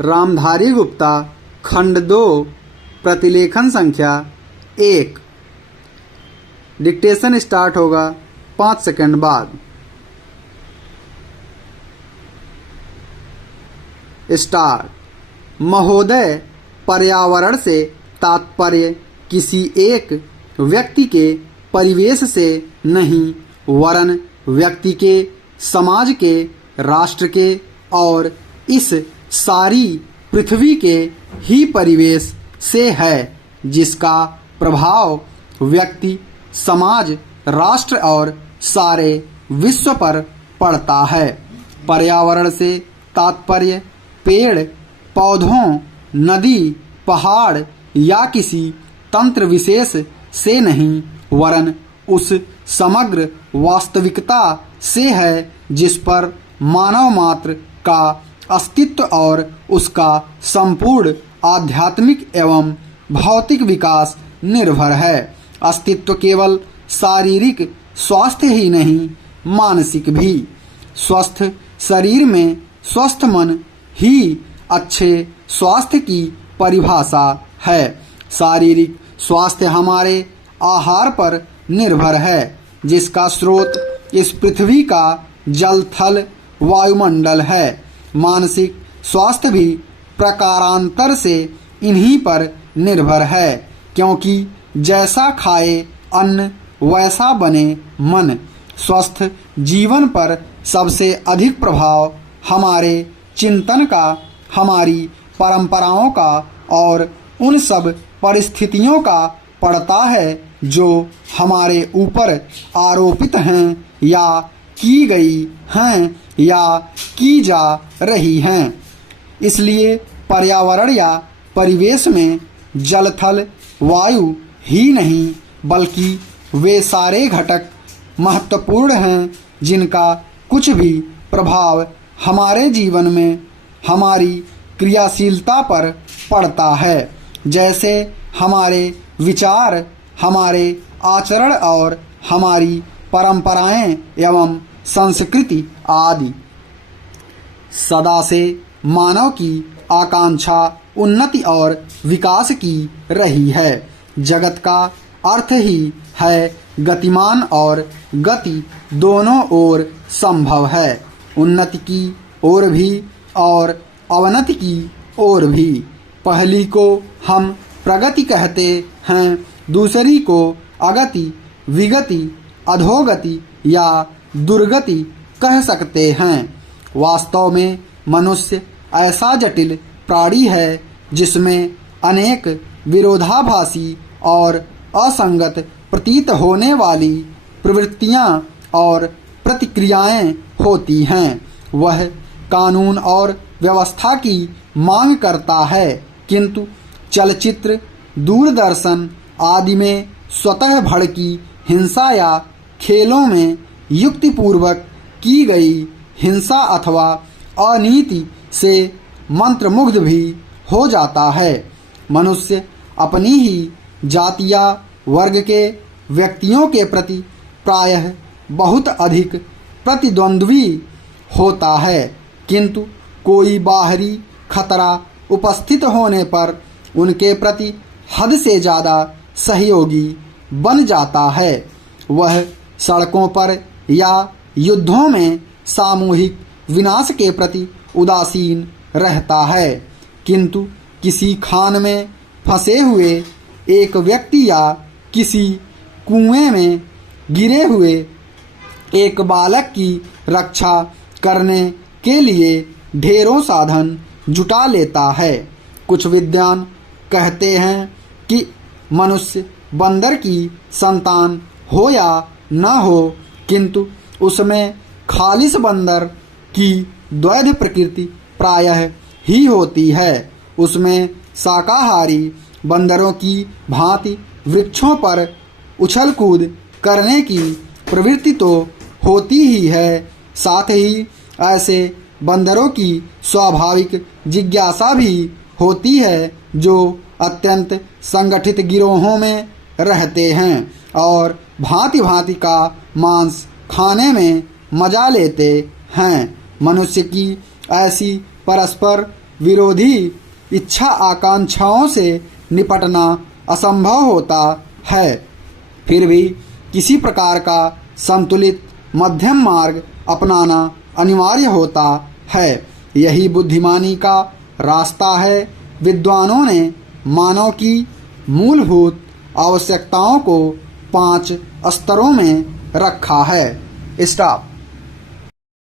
रामधारी गुप्ता, खंड 2, प्रतिलेखन संख्या 1। डिक्टेशन स्टार्ट होगा 5 सेकंड बाद। स्टार्ट। महोदय, पर्यावरण से तात्पर्य किसी एक व्यक्ति के परिवेश से नहीं वरन व्यक्ति के, समाज के, राष्ट्र के और इस सारी पृथ्वी के ही परिवेश से है, जिसका प्रभाव व्यक्ति, समाज, राष्ट्र और सारे विश्व पर पड़ता है। पर्यावरण से तात्पर्य पेड़ पौधों, नदी, पहाड़ या किसी तंत्र विशेष से नहीं वरन उस समग्र वास्तविकता से है जिस पर मानव मात्र का अस्तित्व और उसका संपूर्ण आध्यात्मिक एवं भौतिक विकास निर्भर है। अस्तित्व केवल शारीरिक स्वास्थ्य ही नहीं, मानसिक भी। स्वस्थ शरीर में स्वस्थ मन ही अच्छे स्वास्थ्य की परिभाषा है। शारीरिक स्वास्थ्य हमारे आहार पर निर्भर है, जिसका स्रोत इस पृथ्वी का जल, थल, वायुमंडल है। मानसिक स्वास्थ्य भी प्रकारांतर से इन्हीं पर निर्भर है, क्योंकि जैसा खाए अन्न वैसा बने मन। स्वस्थ जीवन पर सबसे अधिक प्रभाव हमारे चिंतन का, हमारी परंपराओं का और उन सब परिस्थितियों का पड़ता है जो हमारे ऊपर आरोपित हैं या की गई हैं या की जा रही हैं। इसलिए पर्यावरण या परिवेश में जल, थल, वायु ही नहीं बल्कि वे सारे घटक महत्वपूर्ण हैं जिनका कुछ भी प्रभाव हमारे जीवन में हमारी क्रियाशीलता पर पड़ता है, जैसे हमारे विचार, हमारे आचरण और हमारी परंपराएं एवं संस्कृति आदि। सदा से मानव की आकांक्षा उन्नति और विकास की रही है। जगत का अर्थ ही है गतिमान और गति दोनों ओर संभव है, उन्नति की ओर भी और अवनति की ओर भी। पहली को हम प्रगति कहते हैं, दूसरी को अगति, विगति, अधोगति या दुर्गति कह सकते हैं। वास्तव में मनुष्य ऐसा जटिल प्राणी है जिसमें अनेक विरोधाभासी और असंगत प्रतीत होने वाली प्रवृत्तियां और प्रतिक्रियाएं होती हैं। वह कानून और व्यवस्था की मांग करता है, किंतु चलचित्र, दूरदर्शन आदि में स्वतः भड़की हिंसा या खेलों में युक्तिपूर्वक की गई हिंसा अथवा अनीति से मंत्रमुग्ध भी हो जाता है। मनुष्य अपनी ही जाति या वर्ग के व्यक्तियों के प्रति प्रायः बहुत अधिक प्रतिद्वंद्वी होता है, किंतु कोई बाहरी खतरा उपस्थित होने पर उनके प्रति हद से ज़्यादा सहयोगी बन जाता है। वह सड़कों पर या युद्धों में सामूहिक विनाश के प्रति उदासीन रहता है, किंतु किसी खान में फंसे हुए एक व्यक्ति या किसी कुएं में गिरे हुए एक बालक की रक्षा करने के लिए ढेरों साधन जुटा लेता है। कुछ विद्वान कहते हैं कि मनुष्य बंदर की संतान हो या न हो, किंतु उसमें खालिस बंदर की द्वैध प्रकृति प्रायः ही होती है। उसमें शाकाहारी बंदरों की भांति वृक्षों पर उछल कूद करने की प्रवृत्ति तो होती ही है, साथ ही ऐसे बंदरों की स्वाभाविक जिज्ञासा भी होती है जो अत्यंत संगठित गिरोहों में रहते हैं और भांति भांति का मांस खाने में मजा लेते हैं। मनुष्य की ऐसी परस्पर विरोधी इच्छा आकांक्षाओं से निपटना असंभव होता है। फिर भी किसी प्रकार का संतुलित मध्यम मार्ग अपनाना अनिवार्य होता है। यही बुद्धिमानी का रास्ता है। विद्वानों ने मानव की मूलभूत आवश्यकताओं को 5 स्तरों में रखा है। स्टॉप।